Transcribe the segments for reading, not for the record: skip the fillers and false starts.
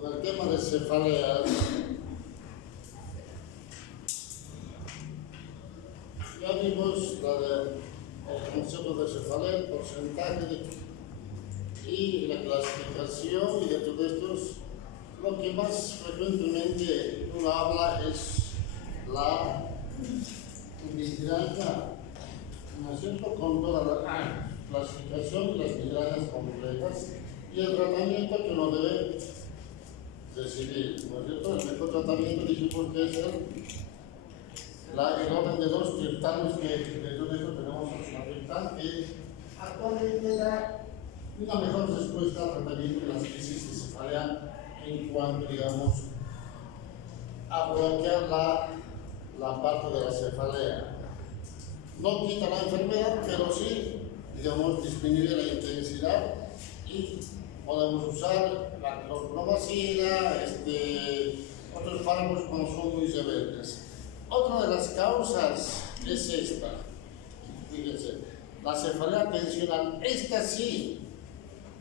Con el tema de cefaleas, ya vimos el concepto de cefalea, el porcentaje y la clasificación, y de todo esto, lo que más frecuentemente uno habla es la migraña, ¿no es cierto?, con toda la clasificación de las migrañas complejas y el tratamiento que uno debe decidir, ¿no es cierto? El mejor tratamiento, dijimos que es el orden de dos triptanos, que dentro de eso tenemos una triptán que actualmente da una mejor respuesta al tratamiento de las crisis de cefalea en cuanto, digamos, a bloquear la parte de la cefalea. No quita la enfermedad, pero sí, digamos, disminuye la intensidad y podemos usar la clorpromacina, otros fármacos cuando son muy severos. Otra de las causas es esta, fíjense, la cefalea tensional. Esta sí,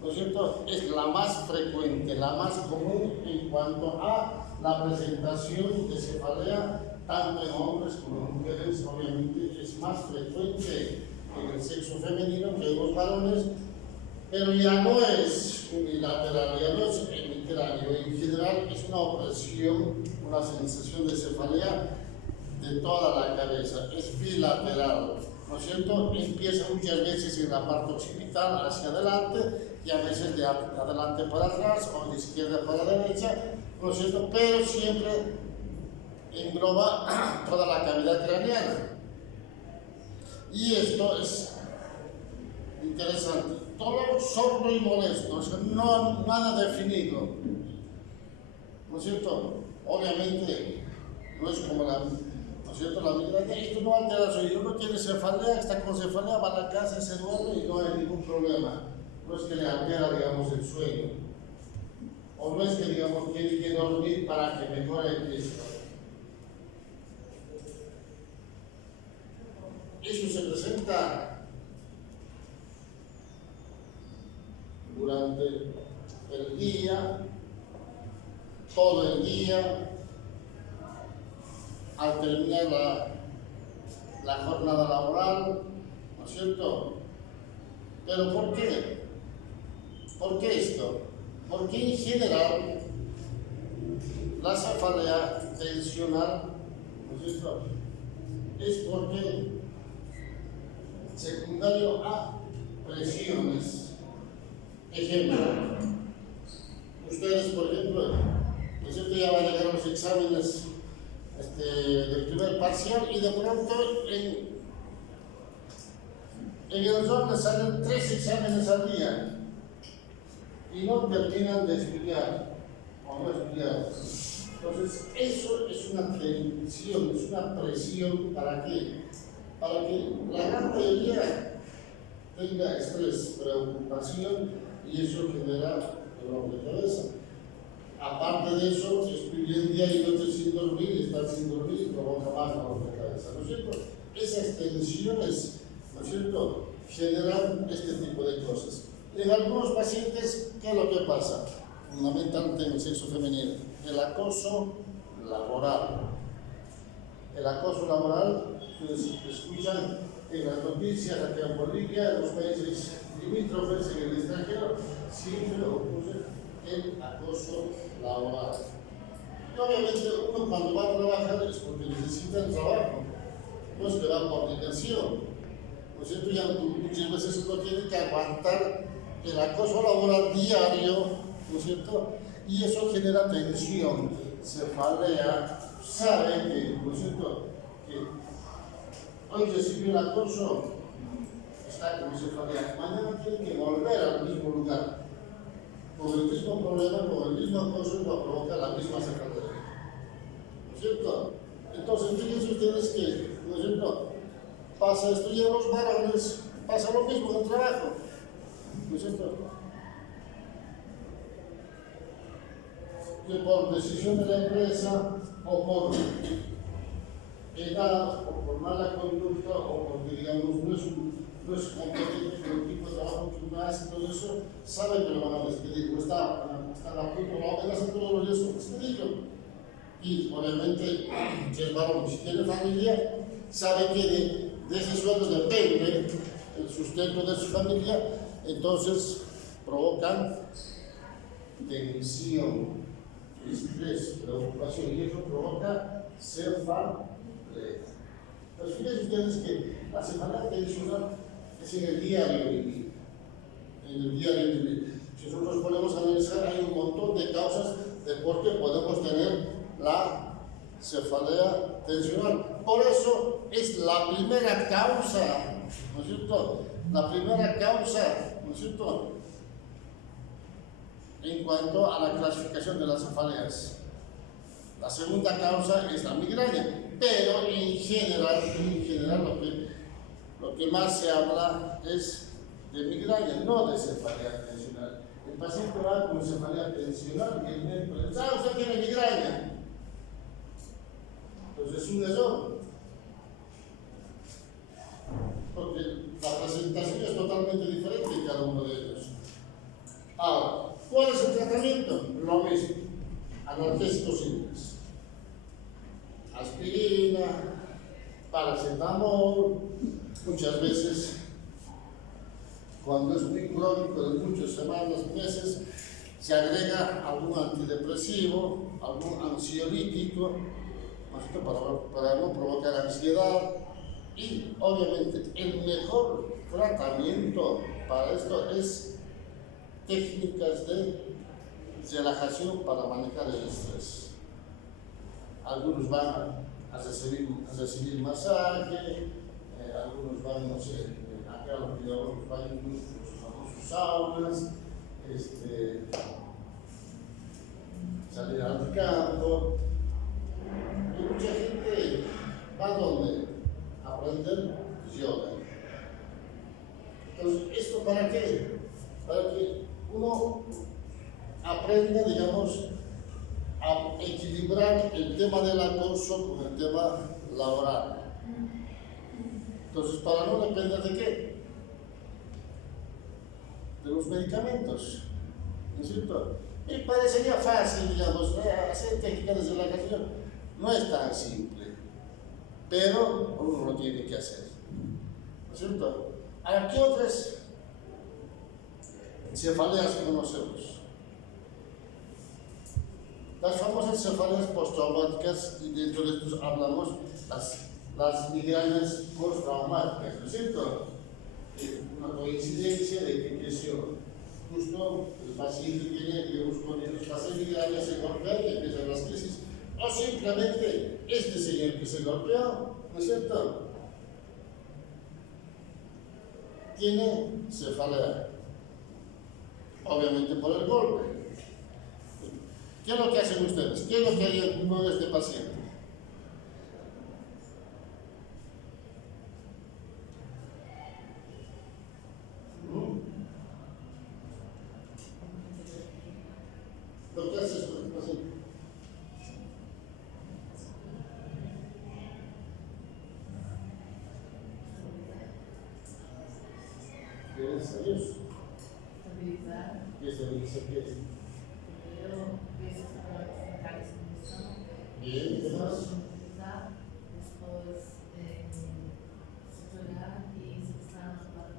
¿no es cierto?, es la más frecuente, la más común en cuanto a la presentación de cefalea, tanto en hombres como en mujeres. Obviamente es más frecuente en el sexo femenino que en los varones, pero ya no es unilateral, ya no es en el cráneo. En general es una opresión, una sensación de cefalea de toda la cabeza, es bilateral, ¿no es cierto? Empieza muchas veces en la parte occipital hacia adelante y a veces de adelante para atrás o de izquierda para derecha, ¿no es cierto?, pero siempre engloba toda la cavidad craneana. Y esto es interesante, dolor sordo y molesto, o sea, no nada definido, ¿no es cierto? Obviamente no es como ¿no es cierto?, la migraña. Esto no altera su vida. Uno tiene cefalea, está con cefalea, va a la casa, se duerme y no hay ningún problema. No es que le altera, digamos, el sueño, o no es que, digamos, tiene que dormir para que mejore esto. Esto se presenta durante el día, todo el día, al terminar la jornada laboral, ¿no es cierto? ¿Pero por qué? ¿Por qué esto? Porque en general la cefalea tensional, ¿no es cierto?, es porque secundario a presiones. Ejemplo, ustedes, por ejemplo, ¿no es cierto?, ya van a llegar a los exámenes del primer parcial y de pronto en el examen les salen 3 exámenes al día y no terminan de estudiar o no estudiar. Entonces, eso es una tensión, es una presión. ¿Para qué? Para que la gran mayoría tenga estrés, preocupación, y eso genera dolor de cabeza. Aparte de eso, estudiar día y noche sin dormir, estar sin dormir, provoca más dolor de cabeza, ¿no es cierto? Esas tensiones, ¿no es cierto?, generan este tipo de cosas. En algunos pacientes, ¿qué es lo que pasa? Fundamentalmente en el sexo femenino, el acoso laboral. El acoso laboral, ustedes escuchan en las noticias aquí en Bolivia, en los países limítrofes, en el extranjero, siempre ocurre el acoso laboral. Y obviamente uno cuando va a trabajar es porque necesita el trabajo, no es que va por obligación, ¿no es cierto? Ya muchas veces uno tiene que aguantar el acoso laboral diario, ¿no es cierto? Y eso genera tensión, cefalea, sabe que, ¿no es cierto?, que hoy recibió el acoso, está con cefalea, mañana tiene que volver al mismo lugar, con el mismo problema, con el mismo acoso, lo provoca la misma cefalea, ¿no es cierto? Entonces, fíjense ustedes que, ¿no es cierto?, pasa esto y a los varones pasa lo mismo en el trabajo, ¿no es cierto?, que por decisión de la empresa o por edad o por mala conducta o porque, digamos, no es competente con el tipo de trabajo que uno hace, todo eso, saben que lo van a despedir, o están la puntología hace todos los días con este niño. Y obviamente, si es varón, si tiene familia, sabe que de ese sueldo depende el sustento de su familia, entonces provocan tensión, estrés, preocupación, y eso provoca cefalea. Pues fíjense ustedes que la cefalea tensional es en el diario vivir. En el diario vivir. Si nosotros podemos analizar, hay un montón de causas de por qué podemos tener la cefalea tensional. Por eso es la primera causa, ¿no es cierto? La primera causa, ¿no es cierto?, en cuanto a la clasificación de las cefaleas. La segunda causa es la migraña, pero en general lo que más se habla es de migraña, no de cefalea tensional. El paciente va con cefalea tensional y el médico le dice: usted tiene migraña. Entonces es un error, porque la presentación es totalmente diferente en cada uno de ellos. Ahora, ¿cuál es el tratamiento? Lo mismo, analgésicos simples, aspirina, paracetamol. Muchas veces, cuando es muy crónico, de muchas semanas, meses, se agrega algún antidepresivo, algún ansiolítico, para no provocar ansiedad. Y obviamente el mejor tratamiento para esto es técnicas de relajación para manejar el estrés. Algunos van a recibir masaje, algunos van, no sé, acá los cuidadores van incluso a sus saunas, salir al campo. Y mucha gente va a donde aprender yoga. Entonces, ¿esto para qué? Para que uno aprenda, digamos, a equilibrar el tema del acoso con el tema laboral. Entonces, para no depender de qué? De los medicamentos, ¿no es cierto? Me parecería fácil, digamos, hacer técnicas de relajación. No es tan simple, pero uno lo tiene que hacer, ¿no es cierto? Ahora, ¿qué otras cefaleas conocemos? Las famosas cefaleas postraumáticas, y dentro de estos hablamos las migrañas postraumáticas, ¿no es cierto? Una coincidencia de que justo el paciente tiene, digamos, con estos pacientes migrañas, se golpea y empiezan las crisis. O simplemente este señor que se golpeó, ¿no es cierto?, tiene cefalea, obviamente por el golpe. ¿Qué es lo que hacen ustedes? ¿Qué es lo que harían con este paciente? ¿Lo que haces con el paciente? Gracias a Dios. Estabilizar. ¿Qué estabiliza qué es? Primero, piezas fundamentales en el estado. Bien, ¿qué más? Estabilizar. Después, suturar y sexar para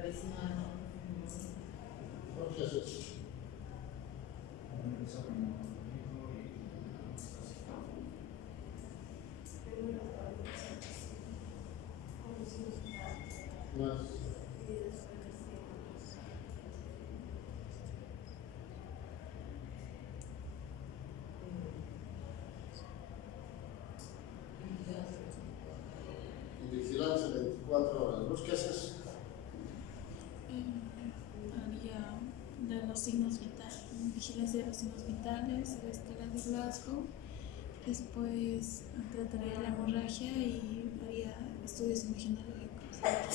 ver si no hay nada. ¿Por qué haces eso? Más. Y vigilancia 24 horas. ¿Vos qué haces? Haría de los signos vitales, vigilancia de los signos vitales, la de Glasgow. Después trataría la hemorragia y haría estudios imaginológicos para ver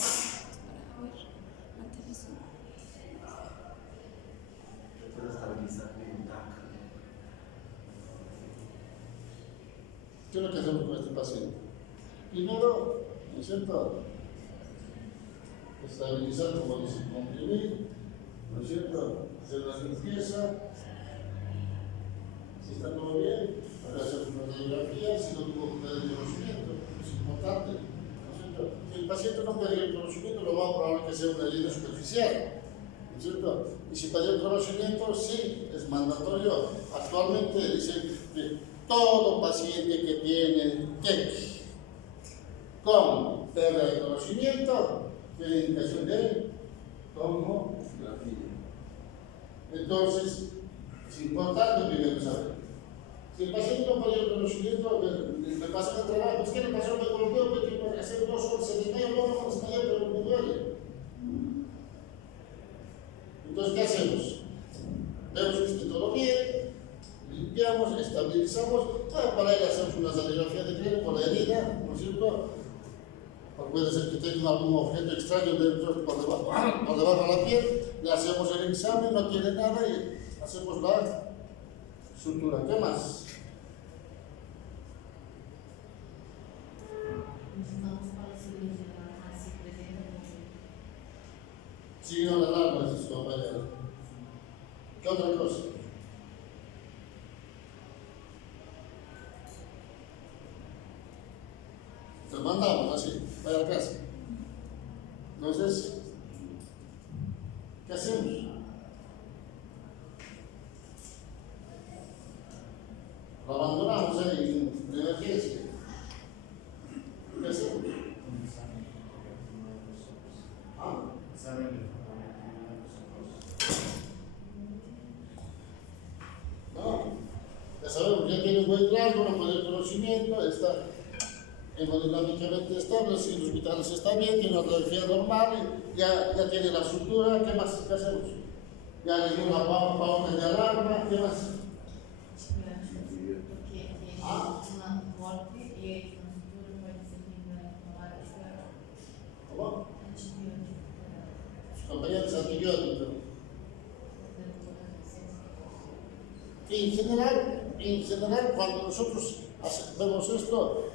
alteración. Se puede estabilizar bien TAC. ¿Qué es lo que hacemos con este paciente? Primero, ¿no es cierto?, estabilizar, como dice, comprimir, ¿no es cierto?, hacer la limpieza, si está todo bien, para hacer una radiografía, si no tuvo que dar el conocimiento, es importante, ¿no es cierto? Si el paciente no perdió el conocimiento, lo más probable que sea una herida superficial, ¿no es cierto? Y si perdió el conocimiento, sí, es mandatorio. Actualmente dicen que todo paciente que tiene TEC con pérdida de conocimiento tiene indicación de tomografía. Entonces, es importante primero saber. Si el paciente no perdió el conocimiento, le pasan el trabajo, es que le pasó, me golpeó, me tengo que hacer 2 horas, se desmayó, no, se desmayó, pero me duele. Entonces, ¿qué hacemos? Vemos que esté todo bien, limpiamos, estabilizamos, para ello hacemos una radiografía de cráneo por la herida, ¿no es cierto? O puede ser que tenga algún objeto extraño dentro, por debajo de la piel, le hacemos el examen, no tiene nada y hacemos la sutura. ¿Qué más? Signo de alarma, dice su compañero. ¿Qué otra cosa? Te mandamos así, vaya a la casa. Entonces, ¿qué hacemos? Lo abandonamos ahí en emergencia. ¿Qué hacemos? ¿Ah? No, ya sabemos, ya tiene un buen grado, no puede el conocimiento, está hemodinámicamente estable, si los vitales está bien, tiene una radiografía normal, ya tiene la sutura, ¿qué más? ¿Qué hacemos? Ya le dio una pauta de alarma, ¿qué más? ¿Cómo? Sus compañeros antibióticos. En general, cuando nosotros vemos esto,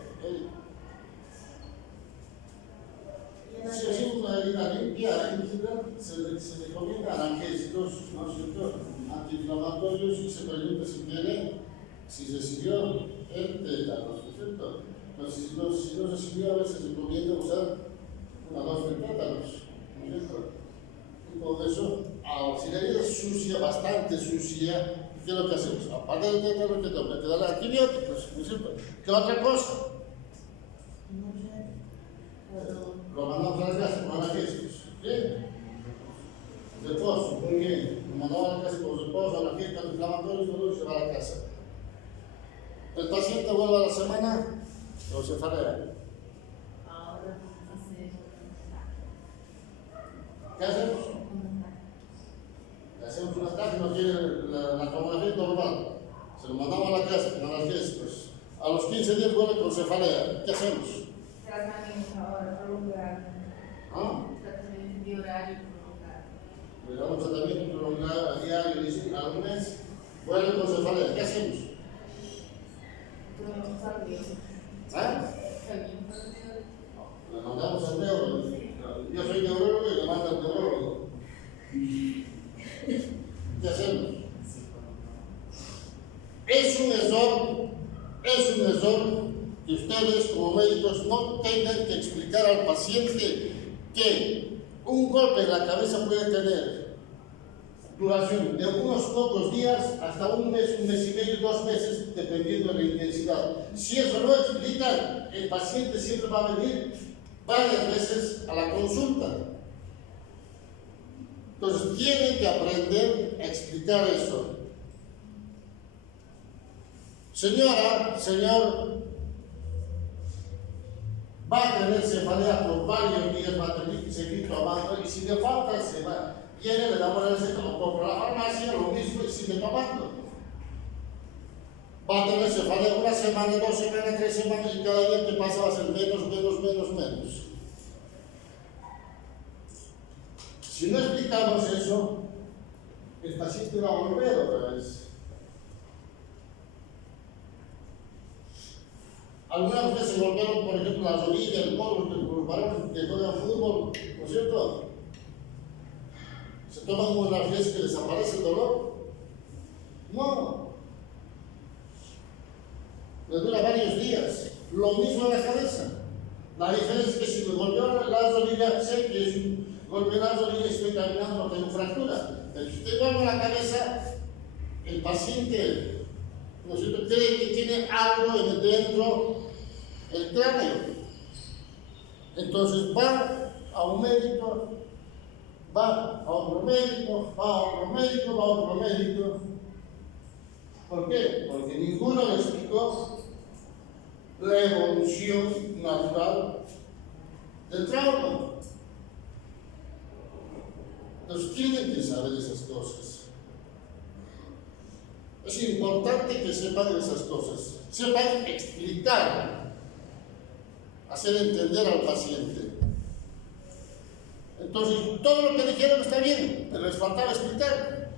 si hacemos una herida limpia, en general se recomienda analgésicos, ¿no es cierto? Antiinflamatorios y se pregunta si recibió el tétano, ¿no es cierto? Entonces, si no recibió, a veces se recomienda usar una dosis de tétanos, ¿no es cierto? Y con eso, si la herida es sucia, bastante sucia, ¿qué es lo que hacemos? Aparte del tétano, ¿qué tenemos? Hay que darle antibióticos, ¿no es cierto? ¿Qué otra cosa? Lo mandamos a la casa con analgésicos, ¿sí? Reposo, muy bien. Lo mandamos a la casa con reposo, analgésicos, antiinflamatorios, todo se va a la casa. El paciente vuelve a la semana, o se farea. ¿Qué hacemos? Le hacemos un ataque, no tiene la tomografía normal. Se lo mandamos a la casa con analgésicos. A los 15 días vuelve con cefalea. ¿Qué hacemos? Tratamiento ahora prolongado. ¿Ah? Tratamiento de horario prolongado. Le damos tratamiento prolongado a diario, dice, al mes, vuelve con cefalea. ¿Qué hacemos? ¿Ah? Le mandamos al neurólogo. Yo soy neurólogo y le mando al neurólogo. ¿Qué hacemos? Es un error que ustedes como médicos no tengan que explicar al paciente que un golpe en la cabeza puede tener duración de unos pocos días hasta un mes y medio, 2 meses, dependiendo de la intensidad. Si eso no explica, el paciente siempre va a venir varias veces a la consulta. Entonces tienen que aprender a explicar eso. Señora, señor, va a tener cefalea por varios días, va a tener que seguir tomando, y si le falta, se va. Viene, le damos el receta, lo compra a la farmacia, lo mismo, y sigue tomando. Va a tener cefalea 1 semana, 2 semanas, 3 semanas, y cada día que pasa va a ser menos. Si no explicamos eso, el paciente va a volver otra vez. Algunas veces se golpearon, por ejemplo, las rodillas, el codo, los varones que juegan fútbol, ¿no es cierto? Se toman un analgésico que desaparece el dolor. No. Me dura varios días. Lo mismo en la cabeza. La diferencia es que si me golpeó la rodilla, sé que es un golpe en la rodilla y estoy caminando, no tengo fractura. Pero si usted golpea la cabeza, el paciente, ¿no es cierto?, cree que tiene algo dentro del cráneo. Entonces va a un médico, va a otro médico, va a otro médico, va a otro médico. ¿Por qué? Porque ninguno le explicó la evolución natural del trauma. Entonces tienen que saber esas cosas. Es importante que sepan esas cosas, sepan explicar, hacer entender al paciente. Entonces, todo lo que dijeron está bien, pero les faltaba explicar.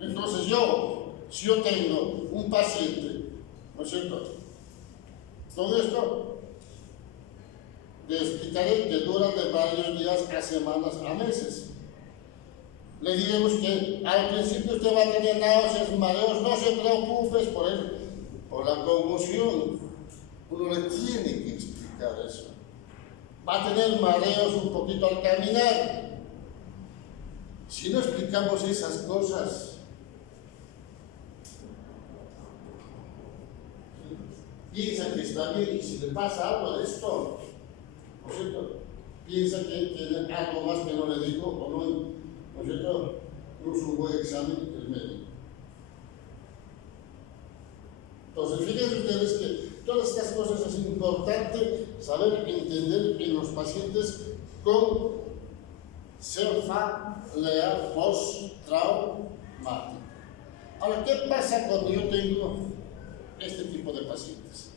Entonces si yo tengo un paciente, ¿no es cierto?, todo esto le explicaré que dura de varios días a semanas a meses. Le diremos que al principio usted va a tener náuseas, mareos, no se preocupe por la conmoción. Uno le tiene que explicar eso. Va a tener mareos un poquito al caminar. Si no explicamos esas cosas, piensa que está bien y si le pasa algo de esto, ¿no es cierto?, piensa que tiene algo más que no le dijo o ¿no es cierto?, no hizo un buen examen el médico. Entonces, fíjense ustedes que todas estas cosas es importante saber entender en los pacientes con cefalea postraumática. Ahora, ¿qué pasa cuando yo tengo este tipo de pacientes?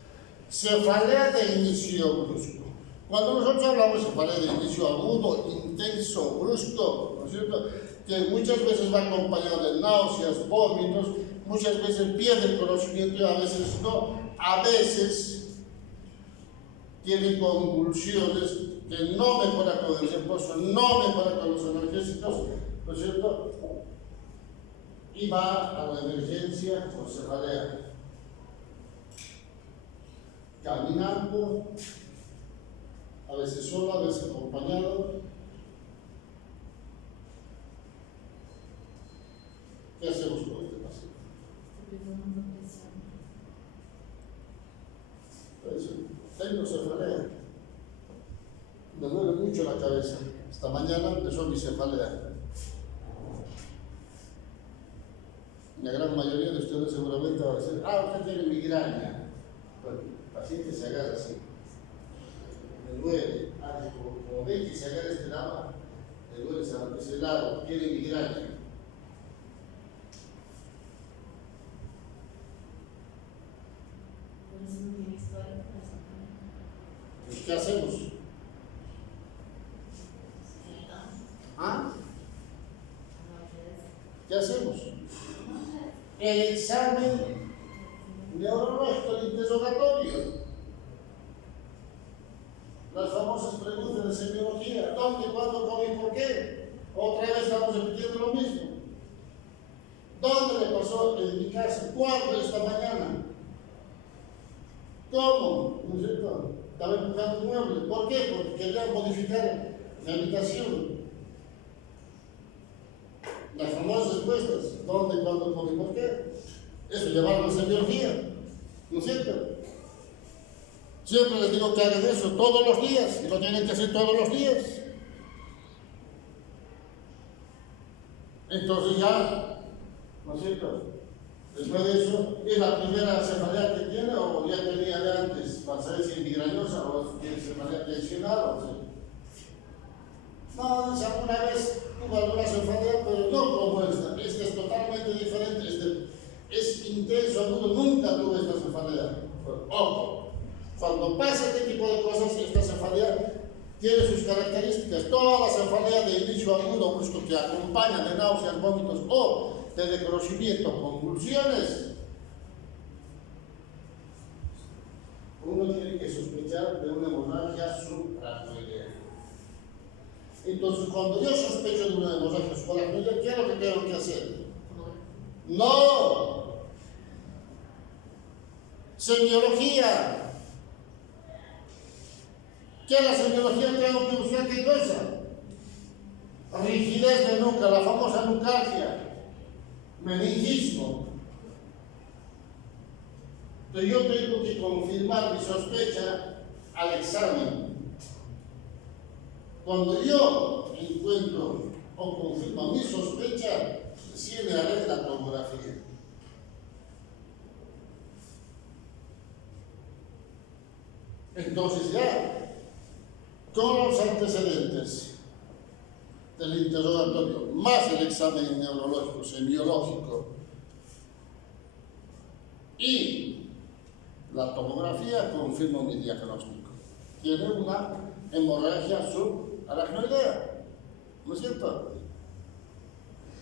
Cefalea de inicio brusco. Cuando nosotros hablamos de cefalea de inicio agudo, intenso, brusco, ¿no es cierto?, que muchas veces va acompañado de náuseas, vómitos, muchas veces pierde el conocimiento y a veces no, a veces tiene convulsiones que no mejora con el reposo, no mejora con los analgésicos, ¿no es cierto?, y va a la emergencia con cefalea. Caminando, a veces solo, a veces acompañado. ¿Qué hacemos con este paciente? Pues, tengo cefalea, me duele mucho la cabeza. Esta mañana empezó mi cefalea. La gran mayoría de ustedes seguramente van a decir: usted tiene migraña. Bueno, el paciente se agarra así, le duele, como ve que se agarra este lado, le duele ese lado, tiene migraña. ¿Qué hacemos? ¿Qué hacemos? El examen neurológico, el interrogatorio, las famosas preguntas de semiología: ¿dónde, cuándo, cómo y por qué? Otra vez estamos repitiendo lo mismo. ¿Dónde le pasó? En mi casa. ¿Cuándo? Esta mañana. ¿Cómo? ¿No es cierto? Estaba empujando un mueble. ¿Por qué? Porque quería modificar mi habitación. Las famosas respuestas: ¿dónde, cuándo, cómo y por qué? Eso llevarlo a semiología, ¿no es cierto? Siempre les digo que hagan eso todos los días y lo tienen que hacer todos los días. Entonces ya, ¿no es cierto?, después de eso, ¿es la primera cefalea que tiene o ya tenía de antes? Para saber si es migrañosa o tiene cefalea tensional o sea. No, dice, alguna vez tuvo alguna cefalea, pero no como esta. Esta es totalmente diferente. Es intenso, agudo, nunca tuve esta cefalea. Ojo, cuando pasa este tipo de cosas, esta cefalea tiene sus características. Toda la cefalea de inicio agudo brusco que acompaña de náuseas, vómitos o de desconocimiento, convulsiones, uno tiene que sospechar de una hemorragia suprarrenal. Entonces, cuando yo sospecho de una hemorragia subaracnoidea, ¿qué es lo que tengo que hacer? No. Semiología. ¿Qué es la semiología? Tengo que buscar qué cosa. Rigidez de nuca, la famosa nucalgia, meningismo. Entonces yo tengo que confirmar mi sospecha al examen. Cuando yo encuentro o confirmo mi sospecha, sí me haré la tomografía. Entonces ya, con los antecedentes del interrogatorio, más el examen neurológico, semiológico y la tomografía, confirma mi diagnóstico. Tiene una hemorragia subaracnoidea, ¿no es cierto?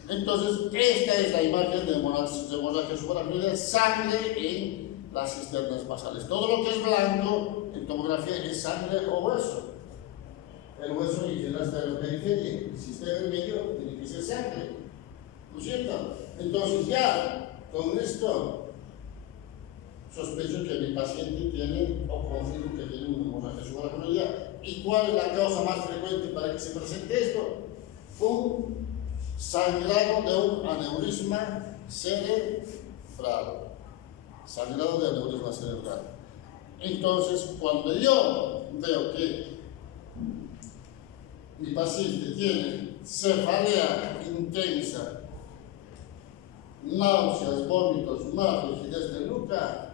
Entonces, esta es la imagen de hemorragia subaracnoidea, sangre en las cisternas basales. Todo lo que es blanco en tomografía es sangre o hueso. El hueso y está en la periferia, si está en el medio, tiene que ser sangre, ¿no es cierto? Entonces ya, con esto, sospecho que mi paciente tiene, o confirmo que tiene una hemorragia subaracnoidea. ¿Y cuál es la causa más frecuente para que se presente esto? Un sangrado de un aneurisma cerebral. Sangrado de aneurisma cerebral. Entonces, cuando yo veo que mi paciente tiene cefalea intensa, náuseas, vómitos, más rigidez de nuca,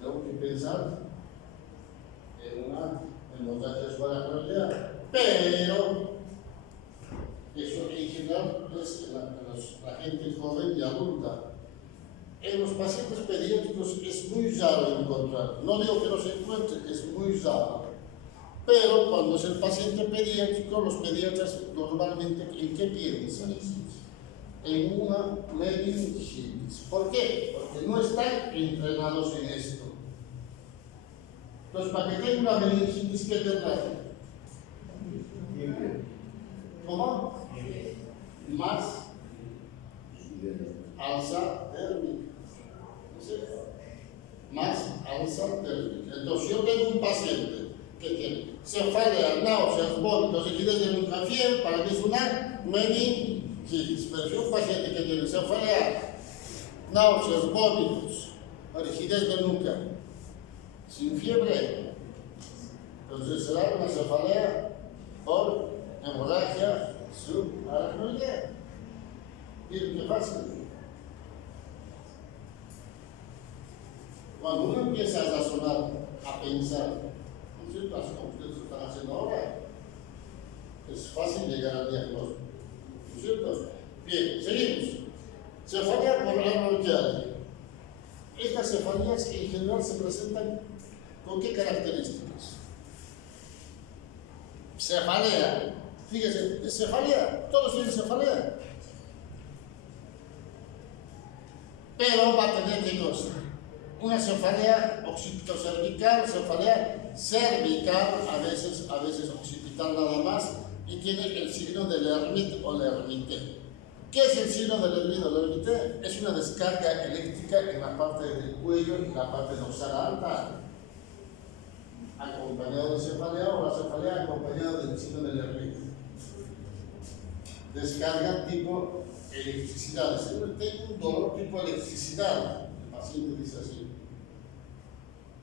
tengo que pensar en una hemorragia subaracnoidea, pero eso en general es en la gente joven y adulta. En los pacientes pediátricos es muy raro encontrar, no digo que no se encuentre, es muy raro. Pero cuando es el paciente pediátrico, los pediatras normalmente ¿en qué piensan? En una meningitis. ¿Por qué? Porque no están entrenados en esto. Entonces, para que tenga una meningitis, ¿qué tendrá? ¿Cómo? Más alza térmica. ¿Sí? Más alza térmica. Entonces, yo tengo un paciente que tiene cefalea, náuseas, vómitos, rigidez de nuca, fiebre, para mí es una meningitis. Pero si un paciente que tiene cefalea, náuseas, vómitos, rigidez de nuca, sin fiebre, entonces será una cefalea por hemorragia subaracnoidea. Miren qué fácil. Cuando uno empieza a razonar, a pensar, ¿no es cierto? Así como ustedes lo están haciendo ahora, es fácil llegar al diagnóstico, ¿no es cierto? Bien, seguimos. Cefalea por anorexia. Estas cefaleas en general se presentan ¿con qué características? Cefalea. Fíjese, es cefalea, todos tienen cefalea. Pero va a tener ¿qué cosa? Una cefalea occipitocervical, cefalea cervical, a veces occipital nada más, y tiene el signo del Lermite o Lermite. ¿Qué es el signo del Lermite o Lermite? Es una descarga eléctrica en la parte del cuello y la parte dorsal alta, acompañado de cefalea o la cefalea acompañada del signo del Lermite. Descarga tipo electricidad. Tengo un dolor tipo electricidad. El paciente dice así.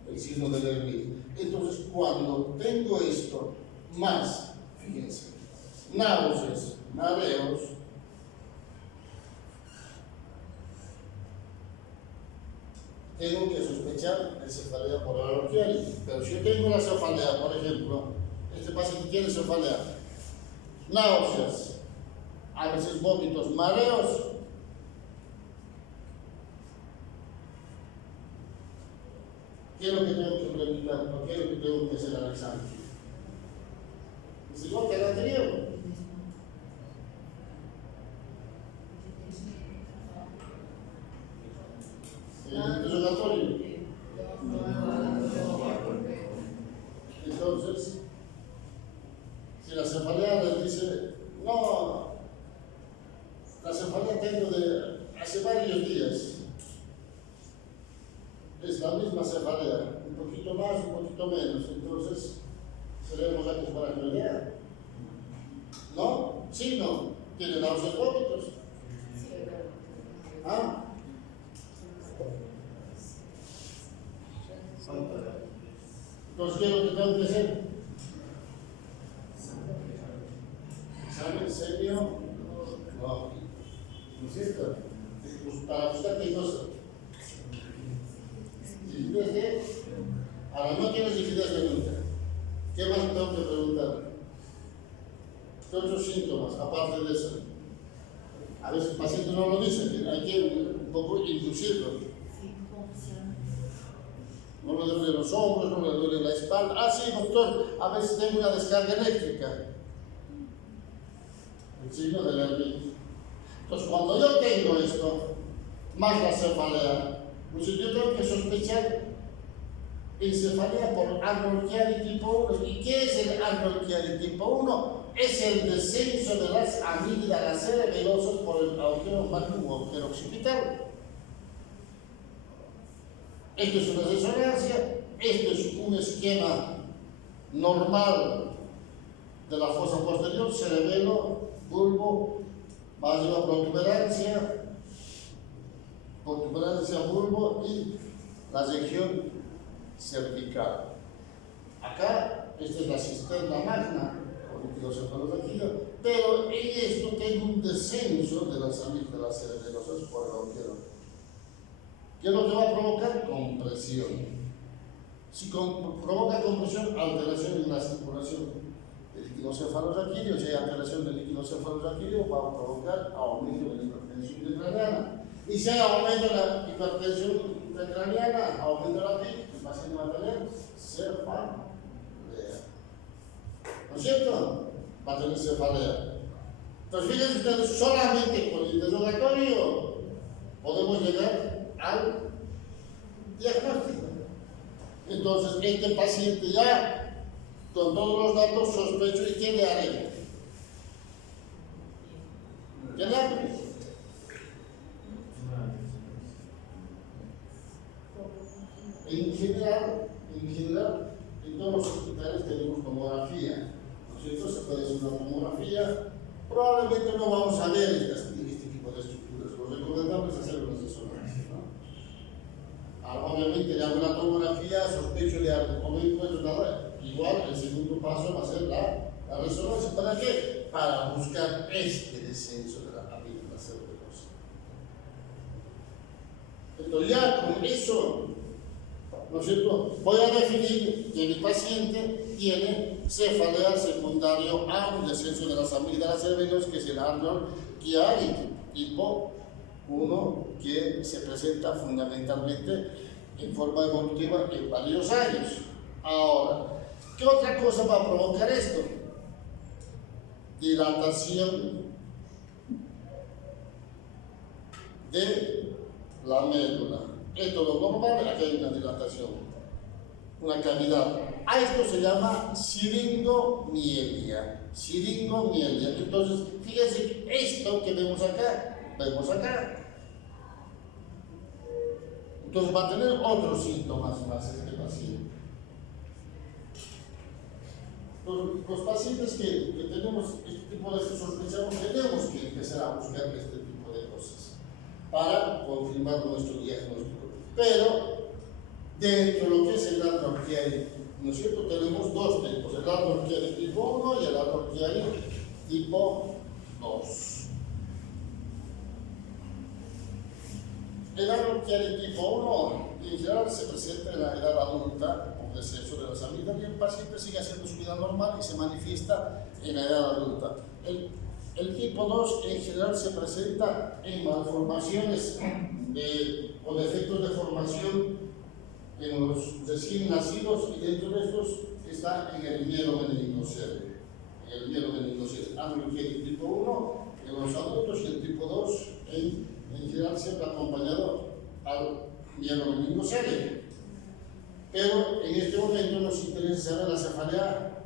El signo del Lermite. Entonces, cuando tengo esto, más, fíjense, náuseas, mareos, tengo que sospechar de cefalea por anorexia. Pero si yo tengo la cefalea, por ejemplo, este paciente tiene cefalea, náuseas, a veces vómitos, mareos, ¿qué es lo que tengo que preguntar? ¿O qué es lo que tengo que hacer al examen? Es igual que el anterior. El interrogatorio. Entonces, no, la cefalea tengo de hace varios días. Es la misma cefalea, un poquito más, un poquito menos. Entonces, seremos aquí para que lo vean. ¿No? Sí, no. ¿Tiene náuseas y vómitos? ¿Ah? Entonces, ¿qué es lo que tengo que hacer? ¿Examen serio? No. ¿No es cierto? Pues para buscar qué cosa. ¿Liquidez de? Ahora no tienes liquidez de nunca. ¿Qué más tengo que preguntar? ¿Qué otros síntomas, aparte de eso? A veces el paciente no lo dice, que hay que un poco inducirlo. No le duele los hombros, no le duele la espalda. Ah, sí, doctor, a veces tengo una descarga eléctrica. El signo del hervir. Entonces, cuando yo tengo esto, más la cefalea, pues yo tengo que sospechar encefalea por Arnold-Chiari tipo 1. ¿Y qué es el Arnold-Chiari tipo 1? Es el descenso de las amígdalas cerebelosas por el agujero magnum o agujero occipital. Esto es una resonancia, esto es un esquema normal de la fosa posterior, cerebelo, bulbo, más de la protuberancia, bulbo y la región cervical. Acá, esta es la cisterna magna, o líquido cefalorraquídeo, pero en esto tengo un descenso de las amígdalas cerebelosas por el agujero. ¿Qué es lo que va a provocar? Compresión. Si provoca compresión, alteración en la circulación del líquido cefalorraquídeo, si hay alteración del líquido cefalorraquídeo, va a provocar aumento de la hipertensión intracraniana. Y si hay aumento de la hipertensión intracraniana, aumento de la PIB, el paciente va a tener cefalea. ¿No es cierto? Va a tener cefalea. Entonces, fíjense ustedes, solamente con el interrogatorio podemos llegar al diagnóstico. Entonces, este paciente ya, con todos los datos, sospecho, ¿y quién le haré? ¿Qué le haré? En general, en todos los hospitales tenemos tomografía, ¿no es cierto? Se puede hacer una tomografía. Probablemente no vamos a ver este tipo de estructuras. Lo recomendable es hacer una resonancia, ¿no? Obviamente le hago una tomografía, sospecho de algo, no encuentro nada. Igual el segundo paso va a ser la resonancia. ¿Para qué? Para buscar este descenso de la amígdala cerebelosa. Entonces ya con eso, ¿no es cierto? Voy a definir que mi paciente tiene cefalea secundario a un descenso de las amígdalas cerebelosas, que es el Arnold-Chiari tipo 1, que se presenta fundamentalmente en forma evolutiva en varios años. Ahora, ¿qué otra cosa va a provocar esto? Dilatación de la médula. Esto es lo normal, aquí hay una dilatación, una cavidad. A esto se llama siringomielia. Entonces, fíjense, esto que vemos acá. Entonces va a tener otros síntomas más este paciente. Los pacientes que tenemos este tipo de sospechamos, tenemos que empezar a buscar este tipo de cosas para confirmar nuestro diagnóstico. Pero dentro de lo que es el Arnold-Chiari, ¿no es cierto? Tenemos dos tipos, el Arnold-Chiari tipo 1 y el Arnold-Chiari tipo 2. El Arnold-Chiari tipo 1 en general se presenta en la edad adulta con descenso de las amígdalas y el paciente sigue haciendo su vida normal y se manifiesta en la edad adulta. El tipo 2 en general se presenta en malformaciones o defectos de formación en los recién nacidos, y dentro de estos está en el mielomeningocele. Arnold-Chiari tipo 1 en los adultos y el tipo 2 en general siempre acompañado al mielomeningocele. Pero en este momento nos interesa saber la cefalea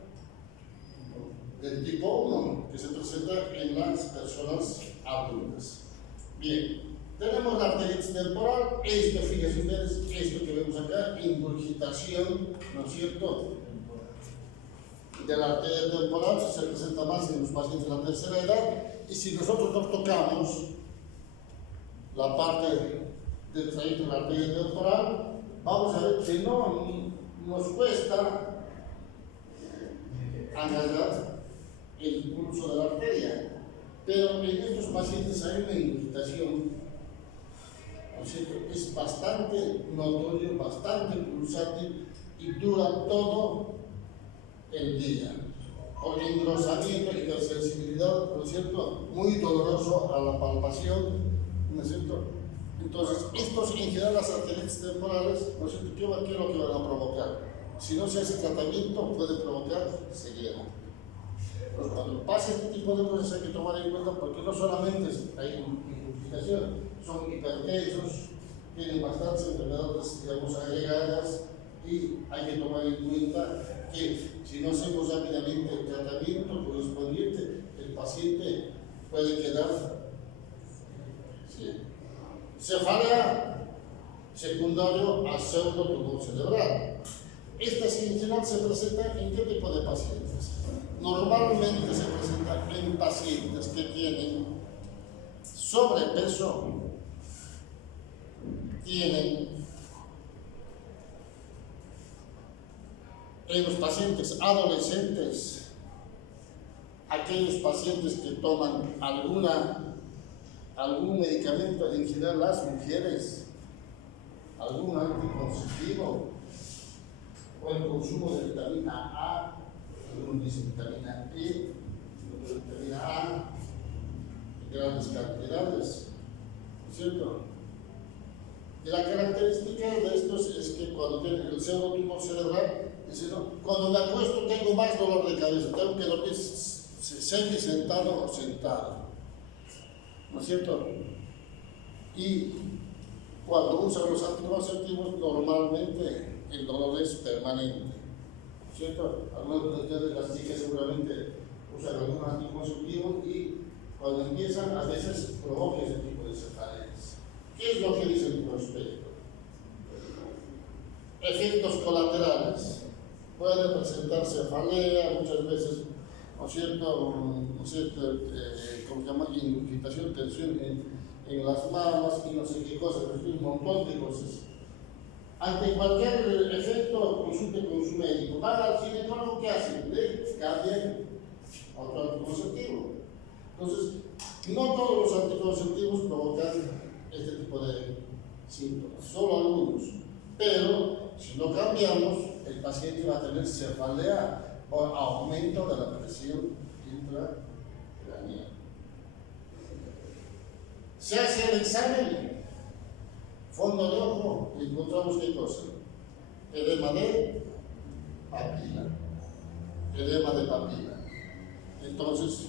del tipo 1, que se presenta en las personas adultas. Bien, tenemos la arteritis temporal, esto, fíjense ustedes, esto que vemos acá, ingurgitación, ¿no es cierto?, de la arteria temporal, se presenta más en los pacientes de la tercera edad, y si nosotros no tocamos la parte del trayecto de la arteria temporal, vamos a ver que no nos cuesta agarrar el pulso de la arteria, pero en estos pacientes hay una ingurgitación, ¿no es cierto?, es bastante notorio, bastante pulsante y dura todo el día, con engrosamiento, hipersensibilidad, ¿no es cierto?, muy doloroso a la palpación, ¿no es cierto? Entonces, estos en general, las arteritis temporales, ¿no es cierto?, ¿qué es lo que van a provocar? Si no se hace tratamiento, puede provocar ceguera. Entonces, cuando pasa este tipo de cosas hay que tomar en cuenta, porque no solamente hay ingurgitación, son hipertensos, tienen bastantes enfermedades, digamos, agregadas, y hay que tomar en cuenta que si no hacemos rápidamente el tratamiento correspondiente, el paciente puede quedar cefalea secundario a pseudotumor cerebral. Esta sinusal se presenta en qué tipo de pacientes? Normalmente se presenta en pacientes que tienen sobrepeso, tienen en los pacientes adolescentes, aquellos pacientes que toman algún medicamento, en general las mujeres, algún anticonceptivo, o el consumo de vitamina A, algunos dicen vitamina E, vitamina A, en grandes cantidades, ¿no es cierto? Y la característica de estos es que cuando tienen el pseudotumor cerebral, dicen, no, cuando me acuesto tengo más dolor de cabeza, tengo que dormir semi-sentado o sentado, ¿no es cierto? Y cuando usan los anticonceptivos, normalmente el dolor es permanente, ¿no es cierto? Algunos de ustedes, las chicas, seguramente usan algún anticonceptivo y cuando empiezan, a veces provoca ese tipo de cefaleas. ¿Qué es lo que dice el prospecto? Efectos colaterales. Puede presentar cefalea, muchas veces, ¿no es cierto? ¿No es cierto? ¿Cómo se llama? Ingurgitación, tensión en las mamas y no sé qué cosas, un montón de cosas. Ante cualquier efecto, consulte con su médico. Van al ginecólogo, ¿qué hacen? Le cambian otro anticonceptivo. Entonces, no todos los anticonceptivos provocan este tipo de síntomas, solo algunos. Pero, si no cambiamos, el paciente va a tener cefalea por aumento de la presión intracraneal. Se hace el examen, fondo de ojo, y encontramos qué cosa: edema de papila. Edema de papila. Entonces,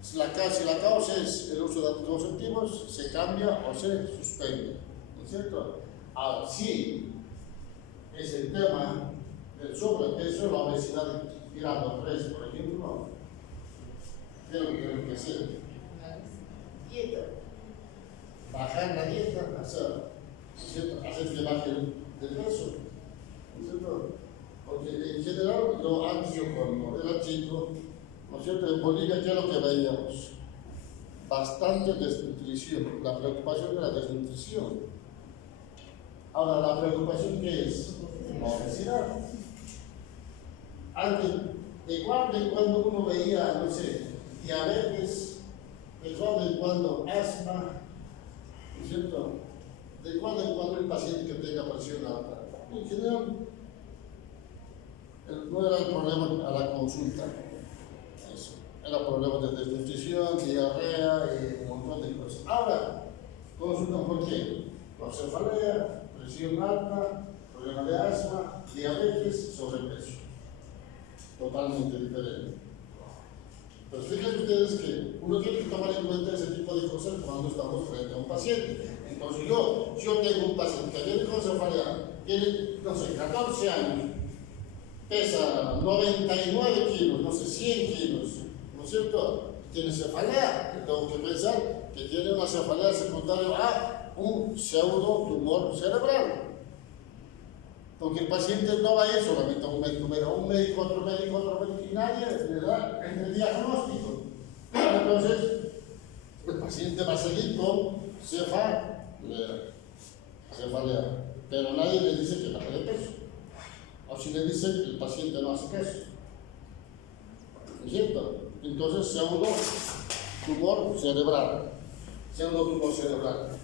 si la causa es el uso de anticonceptivos, se cambia o se suspende, ¿no es cierto? Ahora, si es el tema del sobrepeso, la obesidad grado 3, por ejemplo, ¿qué es lo que tenemos que hacer? Dieta. Bajar la dieta, hacer que baje de peso, ¿no es cierto? Porque en general, antes yo cuando era chico, ¿no es cierto?, en Bolivia, ¿qué es lo que veíamos? Bastante desnutrición. La preocupación era desnutrición. Ahora, ¿la preocupación qué es? La obesidad. Antes, de cuando en cuando uno veía, no sé, diabetes, de cuando en cuando asma, ¿no es cierto? De cuando en cuando el paciente que tenga presión alta. En general, no era el problema a la consulta. Eso. Era problema de desnutrición, diarrea y un montón de cosas. Ahora, consultan por qué? Por cefalea, presión alta, problema de asma, diabetes, sobrepeso. Totalmente diferente. Pues fíjense ustedes que uno tiene que tomar en cuenta ese tipo de cosas cuando estamos frente a un paciente. Entonces yo tengo un paciente que viene con cefalea, tiene, no sé, 14 años, pesa 99 kilos, no sé, 100 kilos, ¿no es cierto? Tiene cefalea, yo tengo que pensar que tiene una cefalea secundaria a un pseudo tumor cerebral. Porque el paciente no va a ir solamente a un médico, otro médico, y nadie le da el diagnóstico. Entonces, el paciente va a seguir con cefalea, pero nadie le dice que baje de peso. O si le dice que el paciente no hace caso. ¿No es cierto? Entonces, pseudo tumor cerebral.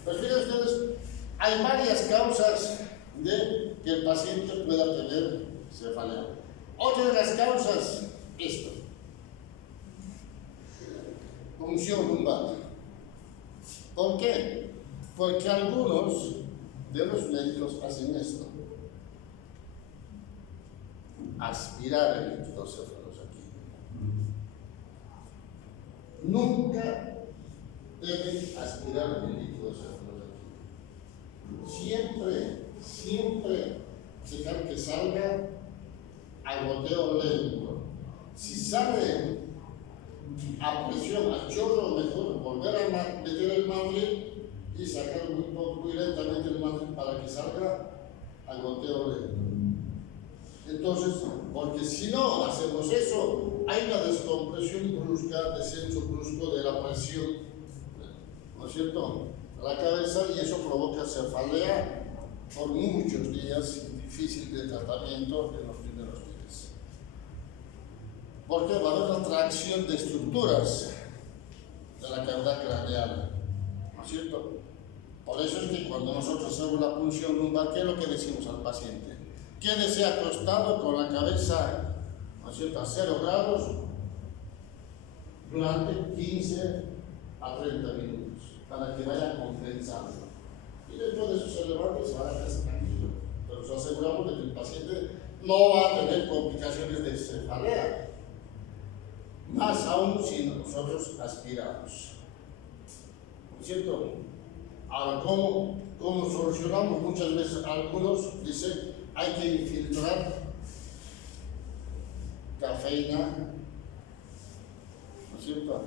Pues miren ustedes, hay varias causas de que el paciente pueda tener cefalea. Otra de las causas, esto. Punción lumbar. ¿Por qué? Porque algunos de los médicos hacen esto. Aspirar el líquido cefalorraquídeo. Nunca deben aspirar el líquido cefalorraquídeo. Siempre dejar que salga a goteo lento. Si sale a presión, a chorro, mejor volver a meter el mandril y sacar muy lentamente el mandril para que salga a goteo lento. Entonces, porque si no hacemos eso, hay una descompresión brusca, descenso brusco de la presión, ¿no es cierto?, la cabeza, y eso provoca cefalea por muchos días, difícil de tratamiento en los primeros días. Porque va a haber una tracción de estructuras de la cavidad craneal, ¿no es cierto? Por eso es que cuando nosotros hacemos la punción lumbar, ¿qué es lo que decimos al paciente? Quédese acostado con la cabeza, ¿no es cierto?, a 0 grados durante 15 a 30 minutos para que vaya compensando. Y después de eso se levanta y se va a la casa tranquilo. Pero nos aseguramos de que el paciente no va a tener complicaciones de cefalea, más aún si nosotros aspiramos. ¿No es cierto? Ahora, ¿cómo solucionamos? Muchas veces algunos dicen hay que infiltrar cafeína, ¿no es cierto?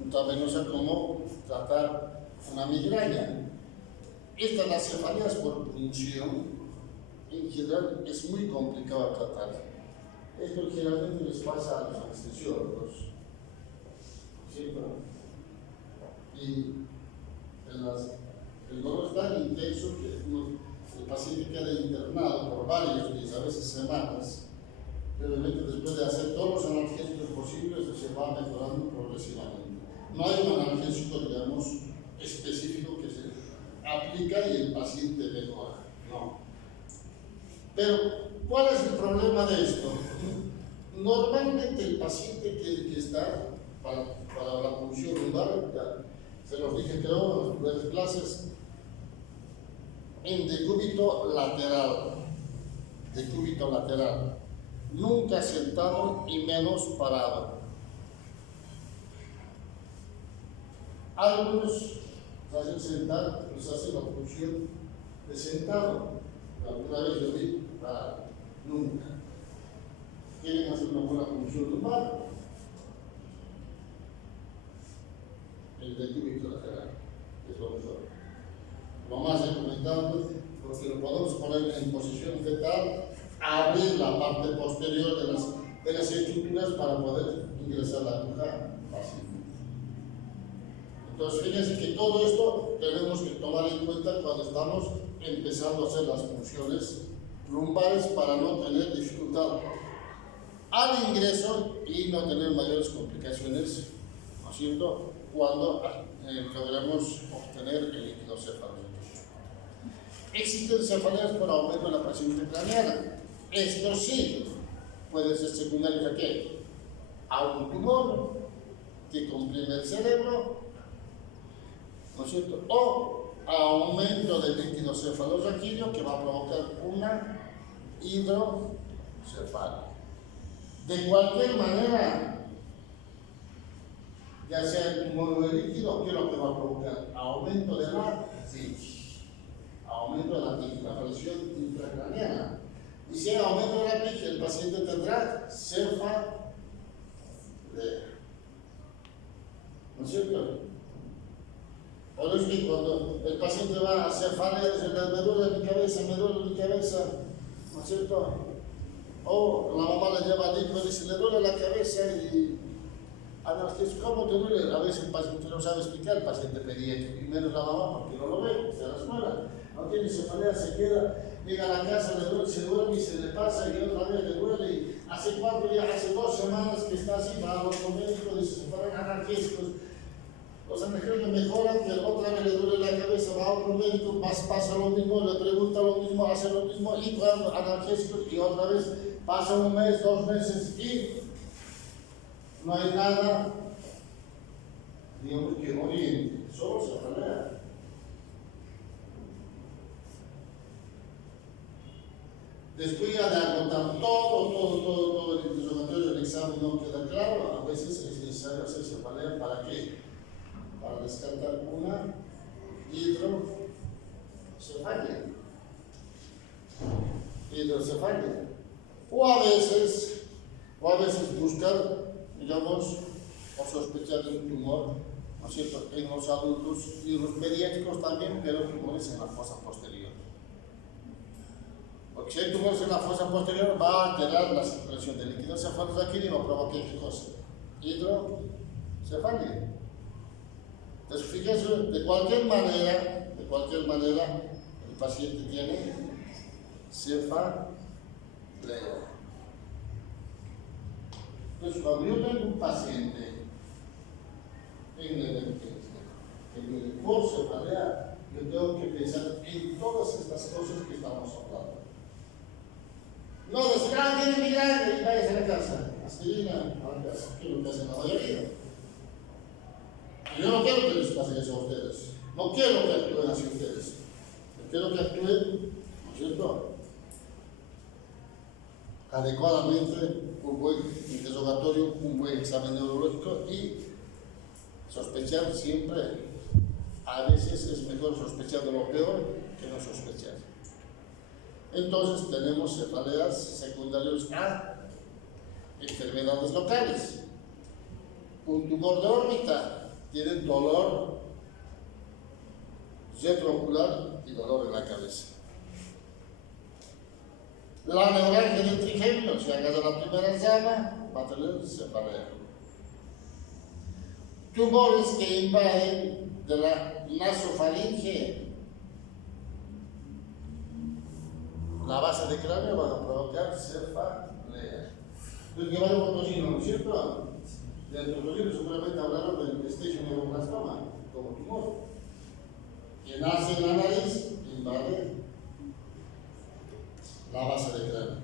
Intravenosa, como tratar una migraña. Las cefaleas por punción, en general, es muy complicado tratar. Esto generalmente les pasa a los anestesiólogos, ¿cierto? Y el dolor es tan intenso que el paciente queda internado por varios días, a veces semanas, pero después de hacer todos los analgésicos posibles, se va mejorando progresivamente. No hay un analgésico, digamos, específico que se aplica y el paciente mejora, no. Pero, ¿cuál es el problema de esto? Normalmente el paciente tiene que estar, para la punción lumbar, ya se los dije creo en las primeras clases, en decúbito lateral, nunca sentado y menos parado. Algunos se hacen sentar, les hacen la punción de sentado. Alguna vez yo vi parado, nunca. ¿Quieren hacer una buena punción lumbar? El decúbito lateral es lo mejor. Lo más recomendable, porque lo podemos poner en posición fetal, abrir la parte posterior de las estructuras para poder ingresar la aguja fácilmente. Entonces, fíjense que todo esto tenemos que tomar en cuenta cuando estamos empezando a hacer las funciones lumbares para no tener dificultad al ingreso y no tener mayores complicaciones, ¿no es cierto?, cuando logremos obtener el líquido cefalorraquídeo. Existen cefaleas por aumento de la presión intracraneana. Esto sí puede ser secundario a qué? A un tumor que comprime el cerebro, ¿no es cierto?, o a aumento del líquido cefalorraquídeo que va a provocar una hidrocefalia. De cualquier manera, ya sea el tumor o el líquido, ¿qué es lo que va a provocar? Aumento de la presión intracraneana. Y si en aumento de la PIG, el paciente tendrá cefalea. ¿No es cierto? Por eso que cuando el paciente va a cefalea, dice, me duele mi cabeza, ¿no es cierto? O la mamá le lleva al hijo y dice, le duele la cabeza y analgésico, ¿cómo te duele? A veces el paciente no sabe explicar, el paciente pediátrico, y menos la mamá porque no lo ve, se la escuela, no tiene cefalea, se queda, llega a la casa, le duele, se duerme y se le pasa y otra vez le duele. Y hace 4 días, hace 2 semanas que está así, va a los médicos, dice, se fueron analgésicos. Los analgésicos mejoran, pero otra vez le duele la cabeza, va a otro médico, pasa lo mismo, le pregunta lo mismo, hace lo mismo, y cuando analgésicos, y otra vez pasa 1 mes, 2 meses, y no hay nada, digamos, que oriente, solo cefalea. Después ya de agotar todo el interrogatorio del examen no queda claro, a veces es necesario hacer cefalea. ¿Para qué? Para descartar una hidrocefalia. O a veces buscar, digamos, o sospechar de un tumor, ¿no es cierto?, en los adultos y los pediátricos también, pero tumores en la fosa posterior. Porque si hay tumores en la fosa posterior, va a alterar la circulación de líquidos cefálicos aquí y va a provocar ¿qué cosa? Hidrocefalia. Entonces, fíjense, de cualquier manera, el paciente tiene cefalea. Entonces, cuando yo tengo un paciente en la emergencia que me por cefalea, yo tengo que pensar en todas estas cosas que estamos hablando. No decir, tiene migraña y váyase a la casa, aspirina a la casa, que es lo que hacen la mayoría. Yo no quiero que les pase eso a ustedes, no quiero que actúen así ustedes, yo quiero que actúen, ¿no es cierto?, adecuadamente, un buen interrogatorio, un buen examen neurológico y sospechar siempre. A veces es mejor sospechar de lo peor que no sospechar. Entonces tenemos cefaleas secundarias a enfermedades locales. Un tumor de órbita tiene dolor retroocular y dolor en la cabeza. La neuralgia del trigémino, si agarra la primera llama, va a tener cefalea. Tumores que invaden de la nasofaringe, la base de cráneo, van a provocar cefalea. Entonces, que vaya potosino, ¿no es cierto? Del potosino seguramente hablaron del estégico neuroblastoma como tumor, que nace en la nariz, invade la base de cráneo.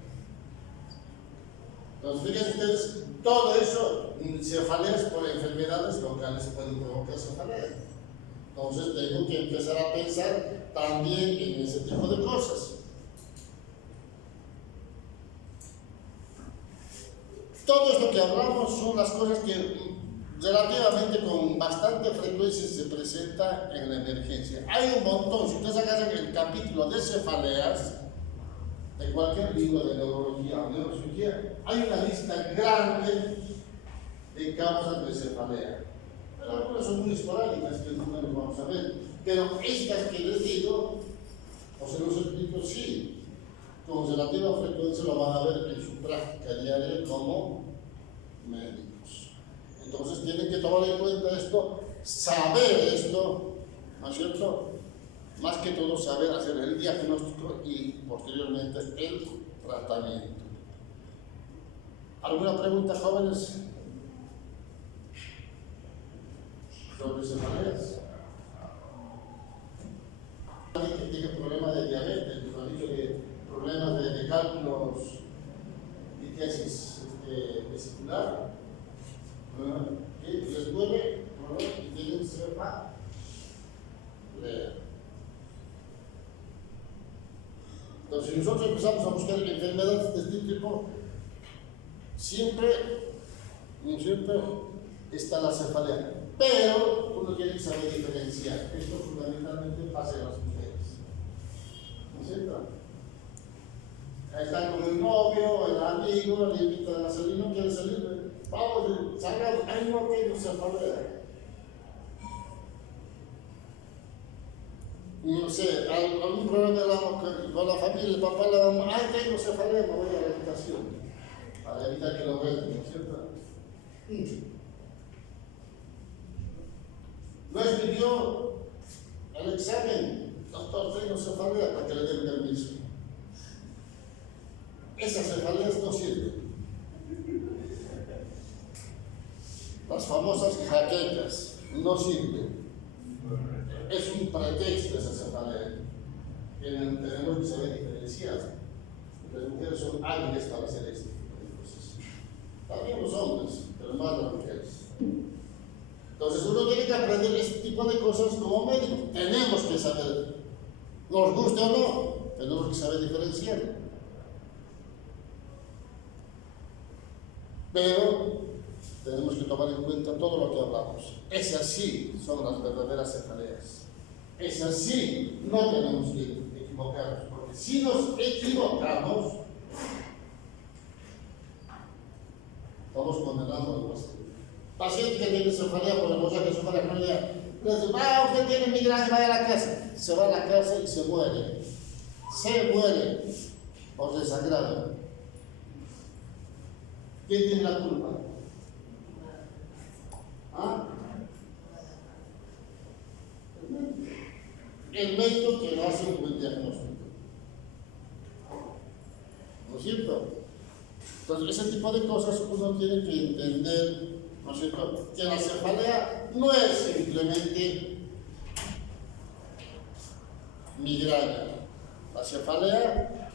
Entonces, fíjense ustedes, todo eso, cefaleas por enfermedades locales pueden provocar cefalea. Entonces, tengo que empezar a pensar también en ese tipo de cosas. Todo esto que hablamos son las cosas que relativamente con bastante frecuencia se presenta en la emergencia. Hay un montón, si ustedes agarran el capítulo de cefaleas, de cualquier libro de neurología o neurocirugía, hay una lista grande de causas de cefalea. Pero algunas son muy esporádicas, que no las vamos a ver. Pero estas que les digo, o se los explico, sí, con relativa frecuencia lo van a ver en su práctica diaria como médicos. Entonces tienen que tomar en cuenta esto, saber esto, ¿no es cierto? Más que todo saber hacer el diagnóstico y posteriormente el tratamiento. ¿Alguna pregunta, jóvenes? Sobre cefaleas. Alguien que tiene problemas de diabetes, nos han dicho que problemas de cálculos y tesis vesicular, que les duele y tienen cefalea. Entonces, si nosotros empezamos a buscar enfermedades de este tipo, siempre está la cefalea. Pero uno tiene que saber diferenciar. Esto fundamentalmente pasa en las mujeres. ¿No es cierto? Está con el novio, el amigo, le invitan a salir, no quiere salir, vamos, salgamos, ahí no tengo cefalea. No sé, algún problema con la familia, el papá la mamá, ay, tengo cefalea, me voy a la habitación, para evitar que lo vean, ¿no es cierto? No escribió el examen, doctor, tengo cefalea, para que le den permiso. Esas cefaleas no sirven. Las famosas jaquecas no sirven. Es un pretexto esa cefalea. Tenemos que saber diferenciar. Las mujeres son hábiles para hacer este tipo de cosas. También los hombres, pero más las mujeres. Entonces uno tiene que aprender este tipo de cosas como médico. Tenemos que saber, nos guste o no, tenemos que saber diferenciar. Pero tenemos que tomar en cuenta todo lo que hablamos. Esas sí son las verdaderas cefaleas. Esas sí no tenemos que equivocarnos, porque si nos equivocamos, estamos condenando a nuestro paciente que tiene cefalea por hemorragia esofágica. Le dice, usted tiene migraña, vaya a la casa. Se va a la casa y se muere. Se muere por desangrado. ¿Quién tiene la culpa? ¿Ah? El médico que no hace un buen diagnóstico. ¿No es cierto? Entonces, ese tipo de cosas uno tiene que entender, ¿no es cierto?, que la cefalea no es simplemente migraña. La cefalea